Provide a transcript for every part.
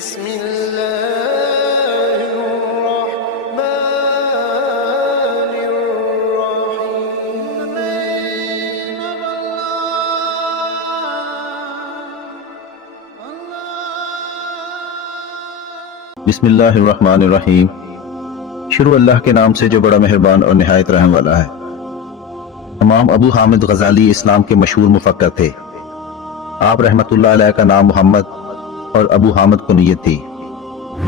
بسم الله الرحمن الرحيم بسم اللہ الرحمن الرحیم۔ شروع اللہ کے نام سے جو بڑا مہربان اور نہایت رحم والا ہے۔ امام ابو حامد غزالی اسلام کے مشہور مفکر تھے۔ آپ رحمت اللہ علیہ کا نام محمد اور ابو حامد کنیت تھی،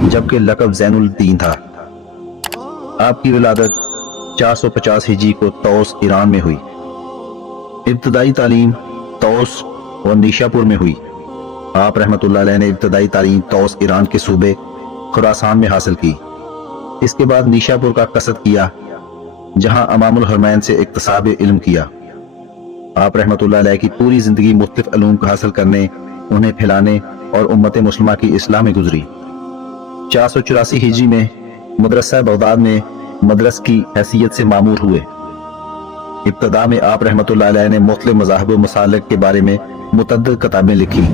جبکہ لقب زین الدین تھا۔ آپ کی ولادت 450 ہجری کو طوس ایران میں ہوئی۔ ابتدائی تعلیم طوس اور نیشاپور میں ہوئی۔ آپ رحمت اللہ علیہ نے ابتدائی تعلیم طوس ایران کے صوبے خراسان میں حاصل کی۔ اس کے بعد نیشاپور کا قصد کیا، جہاں امام الحرمین سے اکتساب علم کیا۔ آپ رحمت اللہ علیہ کی پوری زندگی مختلف علوم کو حاصل کرنے، انہیں پھیلانے اور امت مسلمہ کی اصلاح میں گزری۔ 484 ہجری میں مدرسہ بغداد میں مدرس کی حیثیت سے مامور ہوئے۔ ابتدا میں آپ رحمت اللہ علیہ نے مختلف مذاہب و مسالک کے بارے میں متعدد کتابیں لکھی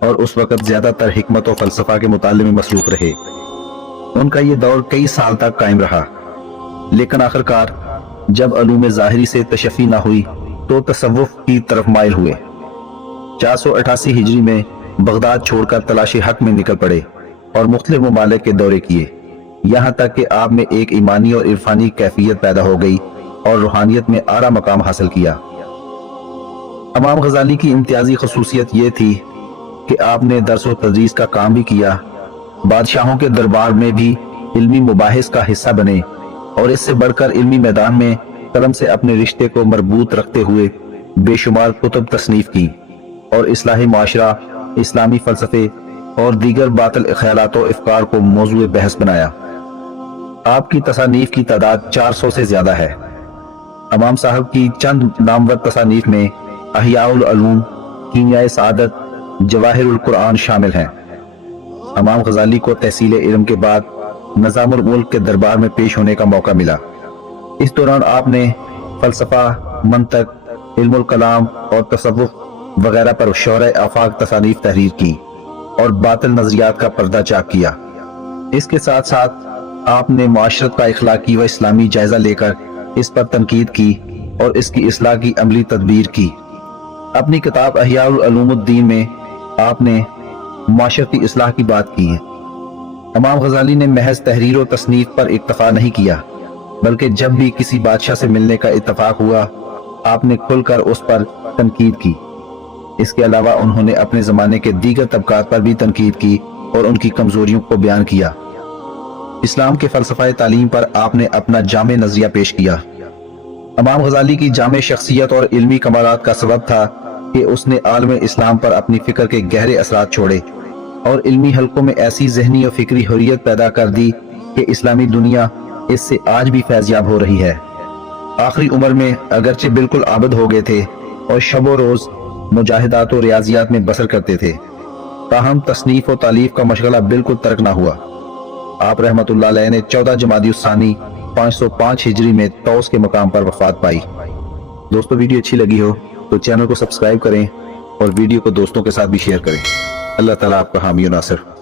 اور اس وقت زیادہ تر حکمت و فلسفہ کے مطالعے میں مصروف رہے۔ ان کا یہ دور کئی سال تک قائم رہا، لیکن آخرکار جب علوم ظاہری سے تشفی نہ ہوئی تو تصوف کی طرف مائل ہوئے۔ 488 ہجری میں بغداد چھوڑ کر تلاش حق میں نکل پڑے اور مختلف ممالک کے دورے کیے، یہاں تک کہ آپ میں ایک ایمانی اور عرفانی کیفیت پیدا ہو گئی اور روحانیت میں اعلیٰ مقام حاصل کیا۔ امام غزالی کی امتیازی خصوصیت یہ تھی کہ آپ نے درس و تدریس کا کام بھی کیا، بادشاہوں کے دربار میں بھی علمی مباحث کا حصہ بنے، اور اس سے بڑھ کر علمی میدان میں قلم سے اپنے رشتے کو مربوط رکھتے ہوئے بے شمار کتب تصنیف کی اور اصلاح معاشرہ، اسلامی فلسفے اور دیگر باطل خیالات و افکار کو موضوع بحث بنایا۔ آپ کی تصانیف کی تعداد 400 سے زیادہ ہے۔ امام صاحب کی چند نامور تصانیف میں احیاء العلوم، کیمیائے سعادت، جواہر القرآن شامل ہیں۔ امام غزالی کو تحصیل علم کے بعد نظام الملک کے دربار میں پیش ہونے کا موقع ملا۔ اس دوران آپ نے فلسفہ، منطق، علم الکلام اور تصوف وغیرہ پر شورۂ آفاق تصانیف تحریر کی اور باطل نظریات کا پردہ چاک کیا۔ اس کے ساتھ ساتھ آپ نے معاشرت کا اخلاقی و اسلامی جائزہ لے کر اس پر تنقید کی اور اس کی اصلاح کی عملی تدبیر کی۔ اپنی کتاب احیاء العلوم الدین میں آپ نے معاشرتی اصلاح کی بات کی ہے۔ امام غزالی نے محض تحریر و تصنیف پر اکتفا نہیں کیا، بلکہ جب بھی کسی بادشاہ سے ملنے کا اتفاق ہوا، آپ نے کھل کر اس پر تنقید کی۔ اس کے علاوہ انہوں نے اپنے زمانے کے دیگر طبقات پر بھی تنقید کی اور ان کی کمزوریوں کو بیان کیا۔ اسلام کے فلسفہ تعلیم پر آپ نے اپنا جامع نظریہ پیش کیا۔ امام غزالی کی جامع شخصیت اور علمی کمالات کا سبب تھا کہ اس نے عالم اسلام پر اپنی فکر کے گہرے اثرات چھوڑے اور علمی حلقوں میں ایسی ذہنی اور فکری حریت پیدا کر دی کہ اسلامی دنیا اس سے آج بھی فیضیاب ہو رہی ہے۔ آخری عمر میں اگرچہ بالکل عابد ہو گئے تھے اور شب و روز مجاہدات و ریاضیات میں بسر کرتے تھے، تاہم تصنیف و تالیف کا مشغلہ بالکل ترک نہ ہوا۔ آپ رحمت اللہ علیہ نے 14 جمادی الثانی 505 ہجری میں طوس کے مقام پر وفات پائی۔ دوستو، ویڈیو اچھی لگی ہو تو چینل کو سبسکرائب کریں اور ویڈیو کو دوستوں کے ساتھ بھی شیئر کریں۔ اللہ تعالیٰ آپ کا حامی و ناصر۔